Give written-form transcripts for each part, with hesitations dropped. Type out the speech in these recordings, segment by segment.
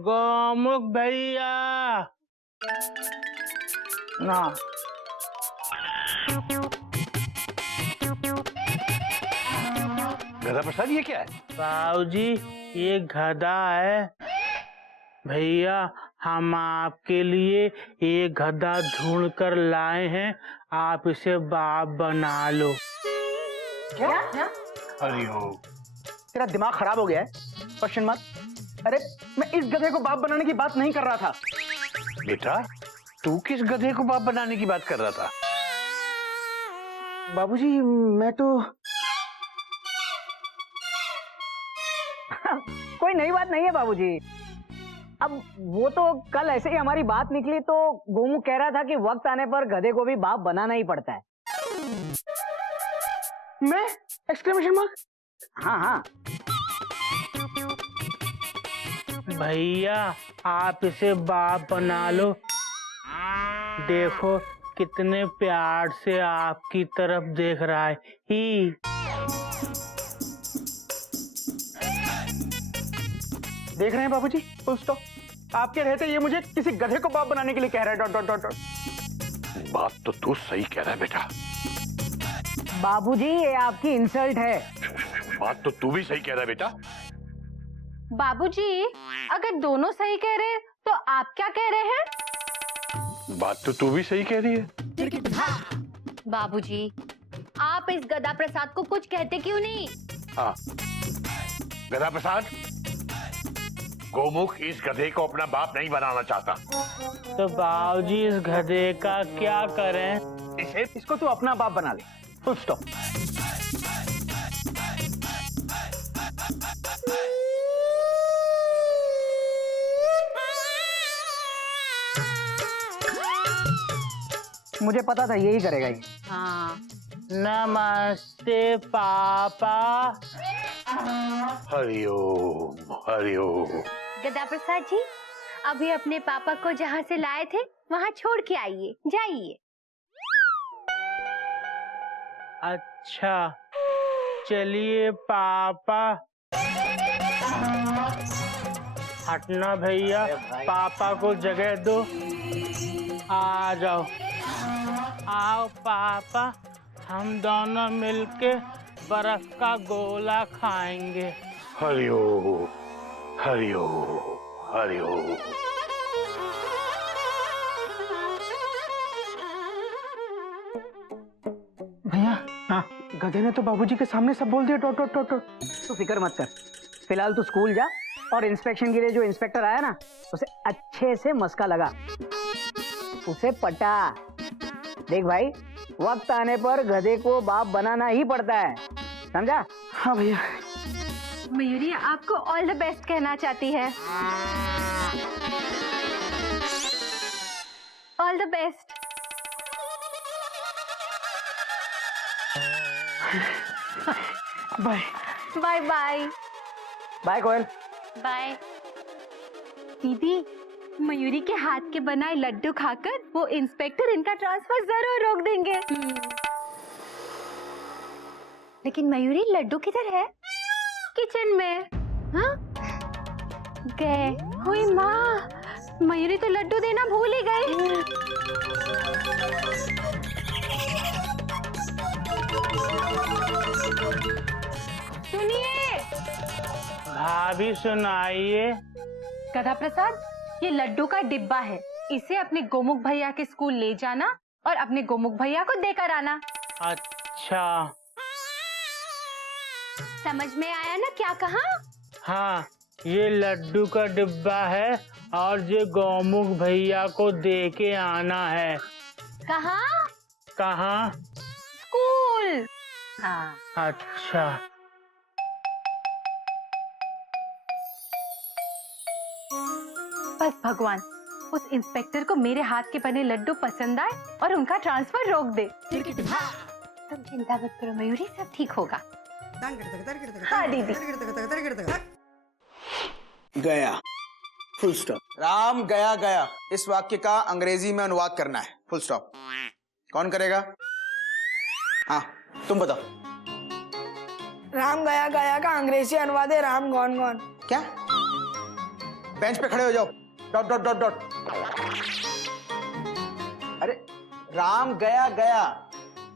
गोमुख भैया ना। गधा प्रसाद ये क्या है? बाबूजी ये गधा है। भैया हम आपके लिए ये गधा ढूंढ कर लाए हैं, आप इसे बाप बना लो। क्या? हरिओम। तेरा दिमाग खराब हो गया है? Question mark. अरे मैं इस गधे को बाप बनाने की बात नहीं कर रहा था। बेटा तू किस गधे को बाप बनाने की बात कर रहा था? बाबूजी मैं तो कोई नई बात नहीं है बाबूजी। अब वो तो कल ऐसे ही हमारी बात निकली तो गोमू कह रहा था कि वक्त आने पर गधे को भी बाप बनाना ही पड़ता है। मैं एक्सक्लेमेशन मार्क। हाँ हाँ भैया आप इसे बाप बना लो। देखो कितने प्यार से आपकी तरफ देख रहा है। ही देख रहे हैं बाबूजी, फुल स्टॉप। आपके रहते ये मुझे किसी गधे को बाप बनाने के लिए कह रहा है। Dot dot dot dot. बात तो तू सही कह रहा है बेटा। बाबूजी ये आपकी इंसल्ट है। बात तो तू भी सही कह रहा है बेटा। बाबूजी अगर दोनों सही कह रहे हैं तो आप क्या कह रहे हैं? बात तो तू भी सही कह रही है। बाबूजी आप इस गधा प्रसाद को कुछ कहते क्यों नहीं? हाँ गधा प्रसाद, गोमुख इस गधे को अपना बाप नहीं बनाना चाहता। तो बाबूजी इस गधे का क्या करें? इसको तू अपना बाप बना ले। Full stop. मुझे पता था यही करेगा ये। हाँ नमस्ते पापा। हरिओम हरिओम। गधा प्रसाद जी अभी अपने पापा को जहाँ से लाए थे वहाँ छोड़ के आइए, जाइए। अच्छा चलिए पापा। हटना भैया, पापा को जगह दो। आ जाओ, आओ पापा, हम दोनों मिलके बर्फ का गोला खाएंगे। हरिओम हरिओम हरिओम। भैया हाँ, गधे ने तो बाबूजी के सामने सब बोल दिया। Dot dot dot dot. तू फिक्र मत कर, फिलहाल तू स्कूल जा और इंस्पेक्शन के लिए जो इंस्पेक्टर आया ना उसे अच्छे से मस्का लगा, उसे पटा। देख भाई वक्त आने पर गधे को बाप बनाना ही पड़ता है, समझा? हाँ भैया। मयूरी आपको ऑल द बेस्ट कहना चाहती है। All the best. Bye bye bye. Bye Koyal. Bye. दीदी मयूरी के हाथ के बनाए लड्डू खाकर वो इंस्पेक्टर इनका ट्रांसफर जरूर रोक देंगे। लेकिन मयूरी लड्डू किधर है? किचन में। हाँ? गए। हुई माँ, मयूरी तो लड्डू देना भूल ही गई। सुनिए भाभी सुनाइए। गधा प्रसाद, ये लड्डू का डिब्बा है, इसे अपने गोमुख भैया के स्कूल ले जाना और अपने गोमुख भैया को देकर आना। अच्छा समझ में आया ना क्या कहा? हाँ, ये लड्डू का डिब्बा है और ये गोमुख भैया को दे के आना है। कहा? कहाँ? स्कूल। हाँ। अच्छा बस भगवान उस इंस्पेक्टर को मेरे हाथ के बने लड्डू पसंद आए और उनका ट्रांसफर रोक दे। तुम चिंता मत करो मयूरी, सब ठीक होगा। हाँ दीदी। गया, फुल स्टॉप। राम गया गया, इस वाक्य का अंग्रेजी में अनुवाद करना है, फुल स्टॉप। कौन करेगा? हाँ तुम बताओ। राम गया गया का अंग्रेजी अनुवाद है राम गॉन गॉन। क्या? बेंच पे खड़े हो जाओ। Dot dot dot dot. अरे राम गया गया,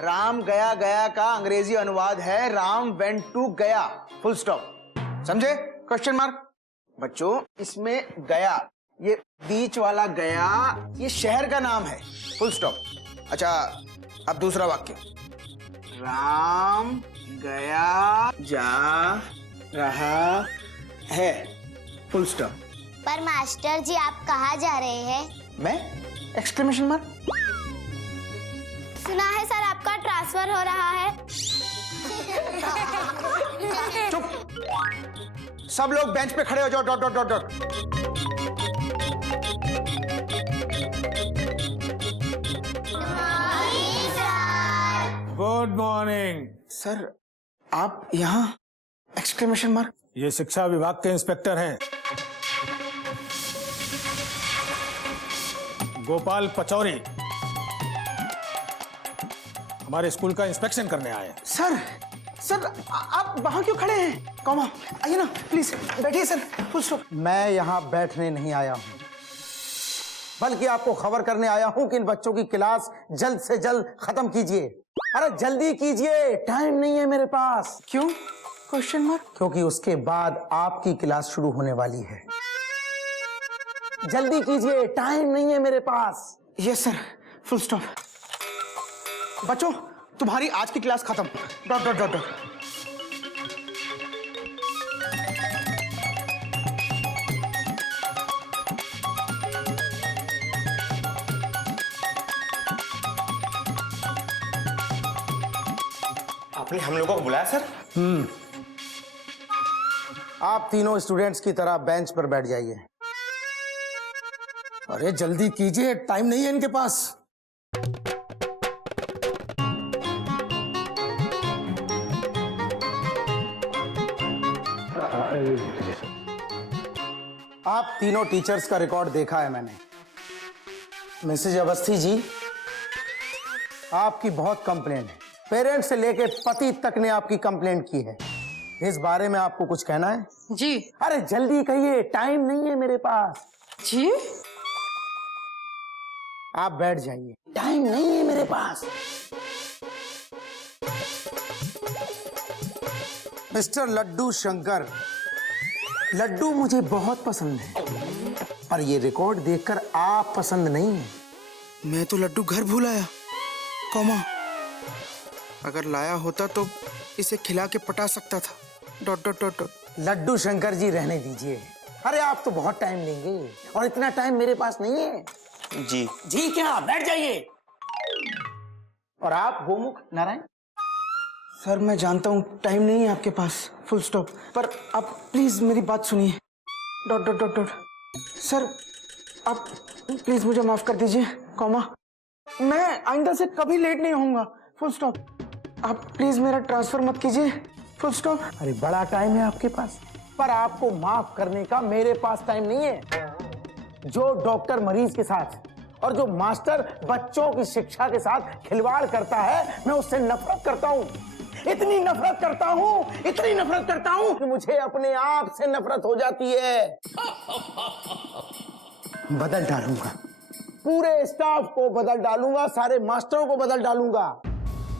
राम गया गया का अंग्रेजी अनुवाद है राम वेंट टू गया, फुल स्टॉप। समझे? Question mark. बच्चों इसमें गया, ये बीच वाला गया, ये शहर का नाम है, फुल स्टॉप। अच्छा अब दूसरा वाक्य, राम गया जा रहा है, फुल स्टॉप। पर मास्टर जी आप कहाँ जा रहे हैं? मैं? Exclamation mark. सुना है सर आपका ट्रांसफर हो रहा है। चुप, सब लोग बेंच पे खड़े हो जाओ। Dot dot dot dot. Good morning. Sir आप यहाँ? Exclamation mark. ये शिक्षा विभाग के इंस्पेक्टर हैं, गोपाल पचौरी। हमारे स्कूल का इंस्पेक्शन करने आए हैं। सर सर आप वहां क्यों खड़े हैं? कॉमा आइए ना प्लीज, बैठिए सर, फुल स्टॉप। मैं यहाँ बैठने नहीं आया हूँ, बल्कि आपको खबर करने आया हूँ कि इन बच्चों की क्लास जल्द से जल्द खत्म कीजिए। अरे जल्दी कीजिए, टाइम नहीं है मेरे पास। क्यों? Question mark. क्योंकि उसके बाद आपकी क्लास शुरू होने वाली है। जल्दी कीजिए, टाइम नहीं है मेरे पास। Yes sir, full stop. बच्चों तुम्हारी आज की क्लास खत्म। Dot dot dot dot. आपने हम लोगों को बुलाया सर? आप तीनों स्टूडेंट्स की तरह बेंच पर बैठ जाइए। अरे जल्दी कीजिए, टाइम नहीं है इनके पास। आप तीनों टीचर्स का रिकॉर्ड देखा है मैंने। मिसेज अवस्थी जी, आपकी बहुत कंप्लेंट है। पेरेंट्स से लेके पति तक ने आपकी कंप्लेंट की है। इस बारे में आपको कुछ कहना है? जी। अरे जल्दी कहिए, टाइम नहीं है मेरे पास। जी आप बैठ जाइए, टाइम नहीं है मेरे पास। मिस्टर लड्डू शंकर, लड्डू मुझे बहुत पसंद है, पर ये रिकॉर्ड देखकर आप पसंद नहीं है। मैं तो लड्डू घर भूल आया, कॉमा अगर लाया होता तो इसे खिला के पटा सकता था। Dot dot dot dot. Laddu Shankar ji रहने दीजिए। अरे आप तो बहुत टाइम लेंगे और इतना टाइम मेरे पास नहीं है। जी। जी क्या, बैठ जाइए। और आप गोमुख नारायण? सर मैं जानता हूँ टाइम नहीं है आपके पास, फुल स्टॉप, पर आप प्लीज मेरी बात सुनिए। Dot dot dot dot. Sir आप प्लीज मुझे माफ कर दीजिए, कॉमा मैं आइंदा से कभी लेट नहीं होऊंगा, फुल स्टॉप। आप प्लीज मेरा ट्रांसफर मत कीजिए, फुल स्टॉप। अरे बड़ा टाइम है आपके पास, पर आपको माफ करने का मेरे पास टाइम नहीं है। जो डॉक्टर मरीज के साथ और जो मास्टर बच्चों की शिक्षा के साथ खिलवाड़ करता है, मैं उससे नफरत करता हूँ। इतनी नफरत करता हूँ, इतनी नफरत करता हूँ कि मुझे अपने आप से नफरत हो जाती है। बदल डालूंगा, पूरे स्टाफ को बदल डालूंगा, सारे मास्टरों को बदल डालूंगा,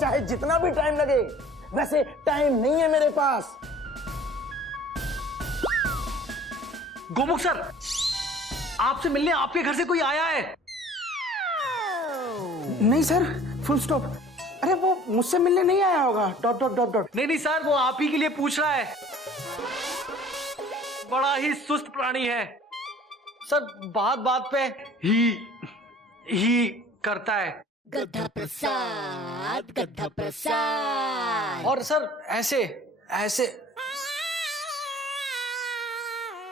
चाहे जितना भी टाइम लगे। वैसे टाइम नहीं है मेरे पास। गोमुख सर, आपसे मिलने आपके घर से कोई आया है? नहीं सर, फुल स्टॉप। अरे वो मुझसे मिलने नहीं आया होगा, डॉट डॉट डॉट डॉट। नहीं नहीं सर, वो आप ही के लिए पूछ रहा है। बड़ा ही सुस्त प्राणी है सर, बात बात पे ही करता है। गधा प्रसाद, गधा प्रसाद। और सर ऐसे ऐसे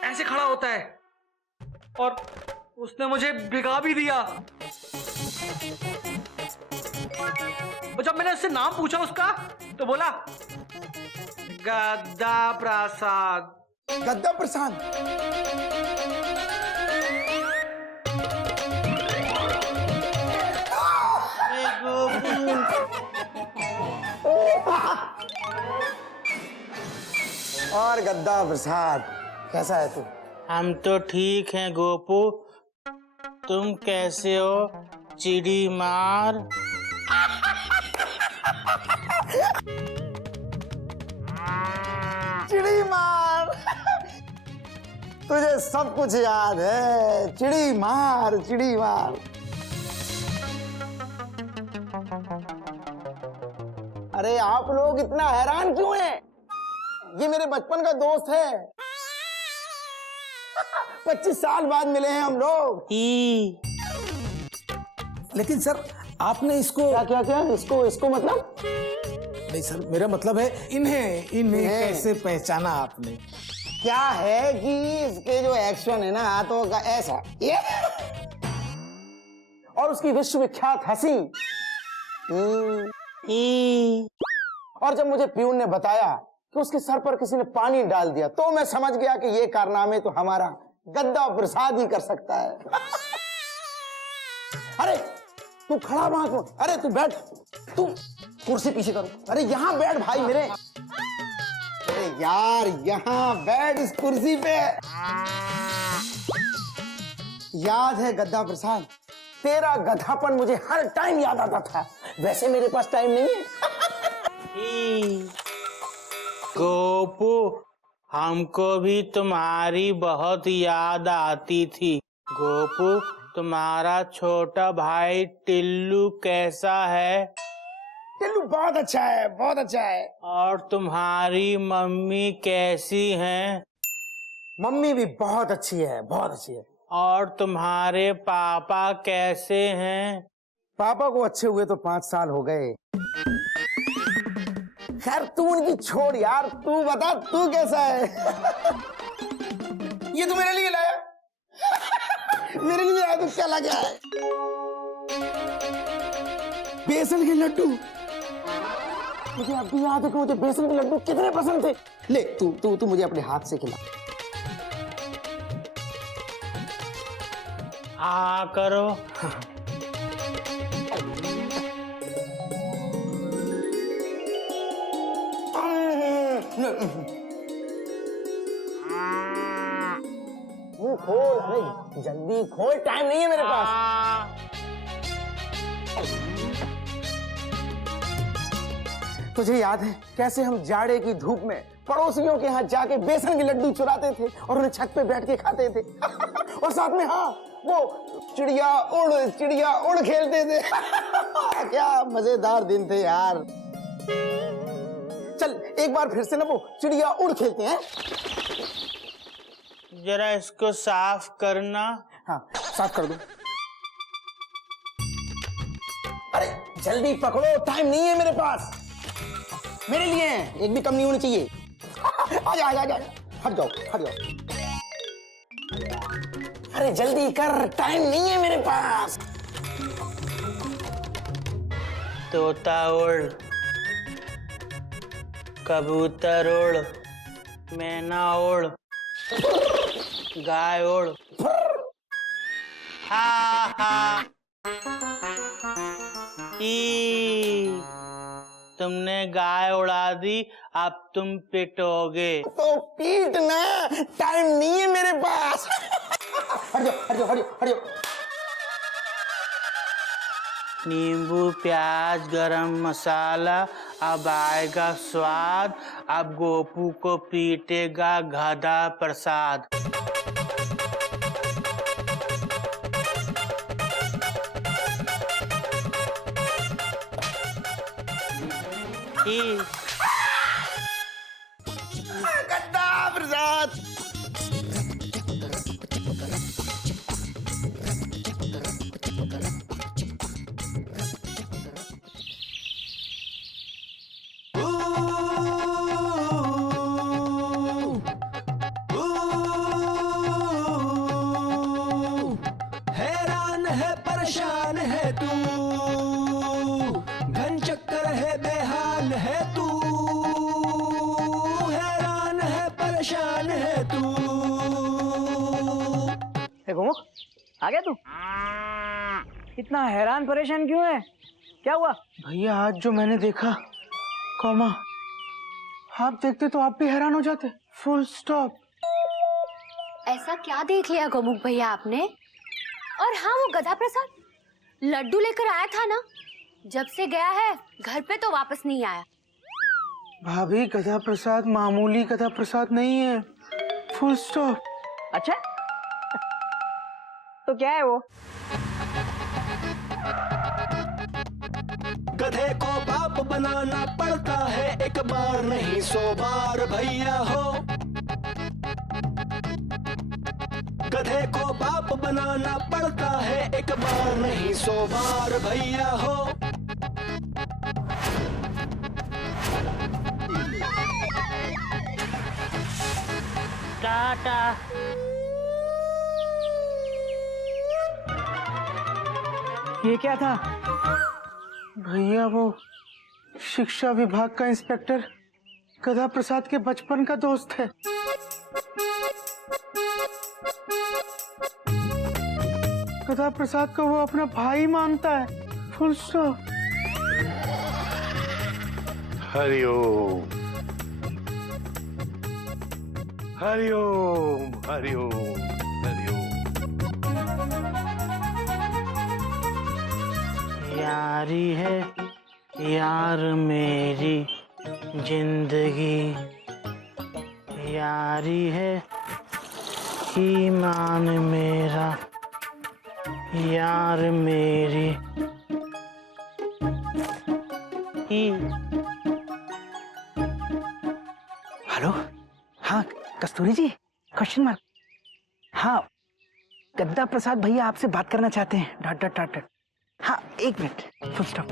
ऐसे खड़ा होता है, और उसने मुझे भिगा भी दिया। और जब मैंने उससे नाम पूछा उसका, तो बोला गद्दा प्रसाद। गद्दा प्रसाद? और गद्दा प्रसाद, कैसा है तू? हम तो ठीक हैं गोपू, तुम कैसे हो चिड़ी मार? चिड़ी मार। तुझे सब कुछ याद है। चिड़ी मार, चिड़ी मार। अरे आप लोग इतना हैरान क्यों हैं? ये मेरे बचपन का दोस्त है। 25 साल बाद मिले हैं हम लोग। लेकिन सर आपने इसको क्या क्या क्या इसको मतलब? नहीं सर, मेरा मतलब है इन्हें कैसे पहचाना आपने? क्या है कि इसके जो एक्शन है ना हाथों का ऐसा ये और उसकी विश्वविख्यात हंसी। और जब मुझे प्यून ने बताया कि उसके सर पर किसी ने पानी डाल दिया तो मैं समझ गया कि ये कारनामे तो हमारा गद्दा प्रसाद ही कर सकता है। अरे तू खड़ा वहां क्यों? अरे तू बैठ, तू कुर्सी पीछे करो। अरे यहाँ बैठ भाई मेरे। अरे यार यहाँ बैठ इस कुर्सी पे। याद है गद्दा प्रसाद, तेरा गधापन मुझे हर टाइम याद आता था। वैसे मेरे पास टाइम नहीं है। गोपू, हमको भी तुम्हारी बहुत याद आती थी। गोपू, तुम्हारा छोटा भाई टिल्लू कैसा है? टिल्लू बहुत अच्छा है, बहुत अच्छा है। और तुम्हारी मम्मी कैसी हैं? मम्मी भी बहुत अच्छी है, बहुत अच्छी है। और तुम्हारे पापा कैसे हैं? पापा को अच्छे हुए तो 5 साल हो गए। खैर तू उनकी छोड़ यार, तू बता तू कैसा है? ये तू मेरे लिए लाया? मेरे लिए लाया तो क्या लगा है? बेसन के लड्डू। मुझे अब भी याद है कि मुझे बेसन के लड्डू कितने पसंद थे। ले तू मुझे अपने हाथ से खिला। करो। मुंह खोल, अरे जल्दी खोल, टाइम नहीं है मेरे पास। तुझे याद है कैसे हम जाड़े की धूप में पड़ोसियों के यहाँ जाके बेसन के लड्डू चुराते थे और उन्हें छत पे बैठ के खाते थे? और साथ में हाँ वो चिड़िया उड़ खेलते थे। क्या मजेदार दिन थे यार। चल एक बार फिर से ना वो चिड़िया उड़ खेलते हैं। जरा इसको साफ करना। हाँ साफ कर दो। अरे जल्दी पकड़ो, टाइम नहीं है मेरे पास। मेरे लिए एक भी कम नहीं होनी चाहिए। आजा आजा आजा, हट जाओ हट जाओ। अरे जल्दी कर, टाइम नहीं है मेरे पास। तोता उड़, कबूतर उड़, मैना उड़, गाय उड़। हा हा। ई, तुमने गाय उड़ा दी, अब तुम पिटोगे। तो पीटना, टाइम नहीं है मेरे पास। हट जाओ हट जाओ हट जाओ हट जाओ। नींबू प्याज गरम मसाला, अब आएगा स्वाद। अब गोपू को पीटेगा गधा प्रसाद। गद्दा प्रसाद। हैरान है परेशान है तू, घन चक्कर है बेहाल है तू, हैरान है परेशान है तू। गोमुख आ गया तू? इतना हैरान परेशान क्यों है? क्या हुआ? भैया आज जो मैंने देखा, कॉमा, आप देखते तो आप भी हैरान हो जाते। Full stop. ऐसा क्या देख लिया गोमुख भैया आपने? और हाँ, वो गधा प्रसाद लड्डू लेकर आया था ना, जब से गया है घर पे तो वापस नहीं आया। भाभी, गधा प्रसाद मामूली गधा प्रसाद नहीं है, फुल स्टॉप। अच्छा तो क्या है वो? गधे को बाप बनाना पड़ता है, एक बार नहीं 100 बार भैया हो। गधे को बाप बनाना पड़ता है, एक बार नहीं 100 बार भैया हो। टाटा। ये क्या था? भैया, वो शिक्षा विभाग का इंस्पेक्टर गधा प्रसाद के बचपन का दोस्त है। गधा प्रसाद को वो अपना भाई मानता है, फुल स्टॉप। हरिओम हरिओम हरिओम हरिओम। यारी है यार मेरी जिंदगी, यारी है ईमान मेरा, यार मेरी हेलो, हाँ कस्तूरी जी, क्वेश्चन मार्क। हाँ, गद्दा प्रसाद भैया आपसे बात करना चाहते हैं, डॉट डॉट डॉट डॉट। हाँ, 1 मिनट, फुल स्टॉप।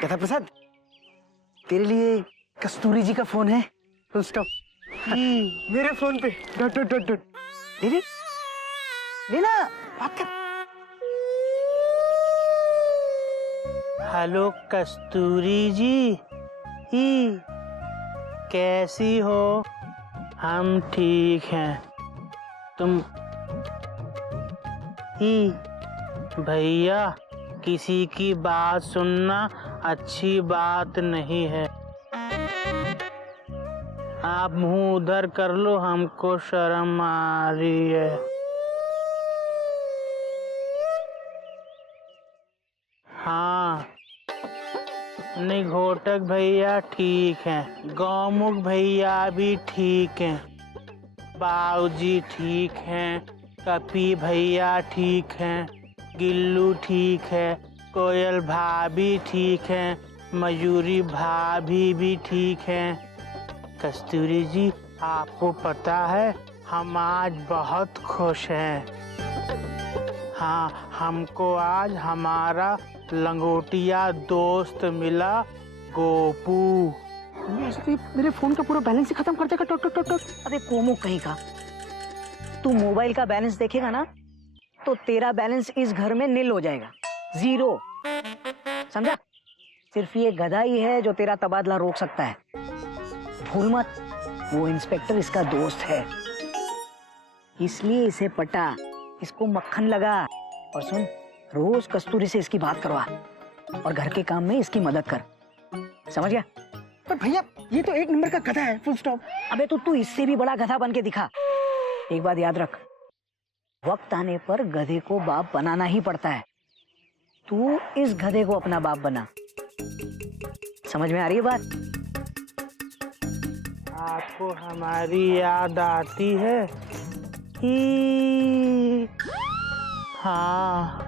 गद्दा प्रसाद, तेरे लिए कस्तूरी जी का फोन है, फुल स्टॉप। मेरे फोन पे डॉट डॉट डॉट डॉट। दीदी लेना, बात कर। हेलो कस्तूरी जी, कैसी हो? हम ठीक हैं। तुम भैया, किसी की बात सुनना अच्छी बात नहीं है। आप मुंह उधर कर लो, हमको शर्म आ रही है। हाँ, निघोटक भैया ठीक हैं, गौमुख भैया भी ठीक हैं, बाऊजी ठीक हैं, कपी भैया ठीक हैं, गिल्लू ठीक है, कोयल भाभी ठीक हैं, मयूरी भाभी भी ठीक हैं। कस्तूरी जी, आपको पता है हम आज बहुत खुश हैं। हाँ, हमको आज हमारा लंगोटिया दोस्त मिला, गोपू। मेरे फोन का पूरा बैलेंस ही खत्म कर देगा। टोट टोट टोट टोट। अरे कोमो कहीं का, तू मोबाइल का बैलेंस देखेगा ना तो तेरा बैलेंस इस घर में नील हो जाएगा, 0। समझा? सिर्फ ये गधा ही है जो तेरा तबादला रोक सकता है। भूल मत, वो इंस्पेक्टर इसका दोस्त है, इसलिए इसे पटा, इसको मक्खन लगा। और सुन, रोज कस्तूरी से इसकी बात करवा और घर के काम में इसकी मदद कर, समझ गया? पर भैया, ये तो 1 नंबर का गधा है, फुल स्टॉप। अबे तो तू इससे भी बड़ा गधा बन के दिखा। एक बात याद रख, वक्त आने पर गधे को बाप बनाना ही पड़ता है। तू इस गधे को अपना बाप बना। समझ में आ रही है बात? आपको हमारी याद आती है? हाँ,